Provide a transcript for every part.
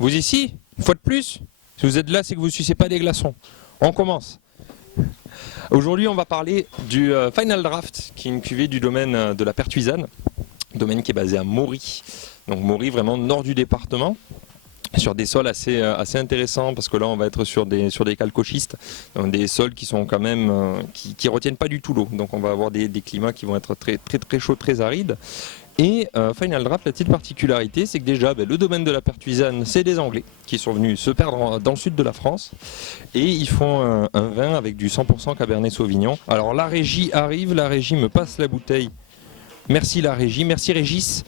Vous ici, une fois de plus, si vous êtes là, c'est que vous ne sucez pas des glaçons. On commence. Aujourd'hui, on va parler du Final Draft, qui est une cuvée du domaine de la Pertuisane, domaine qui est basé à Maury. Donc Maury, vraiment nord du département, sur des sols assez intéressants, parce que là, on va être sur des calcoschistes, donc des sols qui sont quand même qui retiennent pas du tout l'eau. Donc on va avoir des climats qui vont être très chauds, très arides. Et Final Draft, la petite particularité, c'est que déjà, le domaine de la Pertuisane, c'est des Anglais qui sont venus se perdre dans le sud de la France. Et ils font un vin avec du 100% Cabernet Sauvignon. Alors la régie arrive, la régie me passe la bouteille. Merci la régie, merci Régis.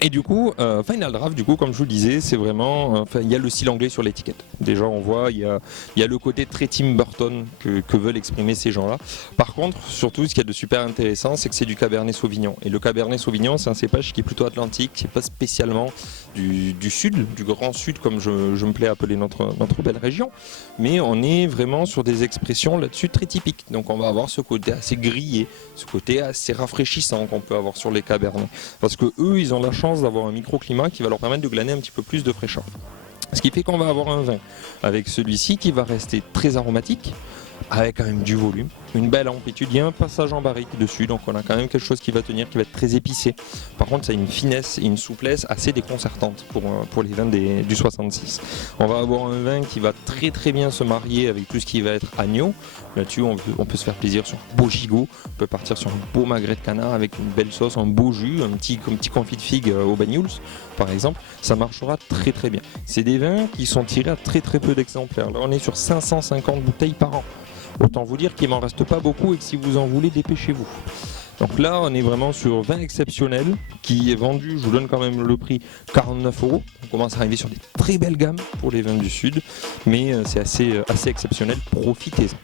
Et du coup, Final Draft, du coup, comme je vous le disais, c'est vraiment, il y a le style anglais sur l'étiquette. Déjà, on voit, il y a le côté très Tim Burton que veulent exprimer ces gens-là. Par contre, surtout, ce qu'il y a de super intéressant, c'est que c'est du Cabernet Sauvignon. Et le Cabernet Sauvignon, c'est un cépage qui est plutôt atlantique, qui n'est pas spécialement du sud, du grand sud, comme je me plais à appeler notre belle région. Mais on est vraiment sur des expressions là-dessus très typiques. Donc, on va avoir ce côté assez grillé, ce côté assez rafraîchissant qu'on peut avoir sur les Cabernets. Parce que eux, ils ont la chance d'avoir un microclimat qui va leur permettre de glaner un petit peu plus de fraîcheur. Ce qui fait qu'on va avoir un vin avec celui-ci qui va rester très aromatique, avec quand même du volume, une belle amplitude, il y a un passage en barrique dessus, donc on a quand même quelque chose qui va tenir, qui va être très épicé. Par contre, ça a une finesse et une souplesse assez déconcertante pour les vins du 66. On va avoir un vin qui va très bien se marier avec tout ce qui va être agneau. Là-dessus, on peut se faire plaisir sur un beau gigot, on peut partir sur un beau magret de canard avec une belle sauce, un beau jus, un petit confit de figue au banyuls, par exemple. Ça marchera très bien. C'est des vins qui sont tirés à très peu d'exemplaires. Là, on est sur 550 bouteilles par an. Autant vous dire qu'il m'en reste pas beaucoup et que si vous en voulez, dépêchez-vous. Donc là, on est vraiment sur vin exceptionnel qui est vendu, je vous donne quand même le prix, 49 €. On commence à arriver sur des très belles gammes pour les vins du Sud, mais c'est assez exceptionnel, profitez-en.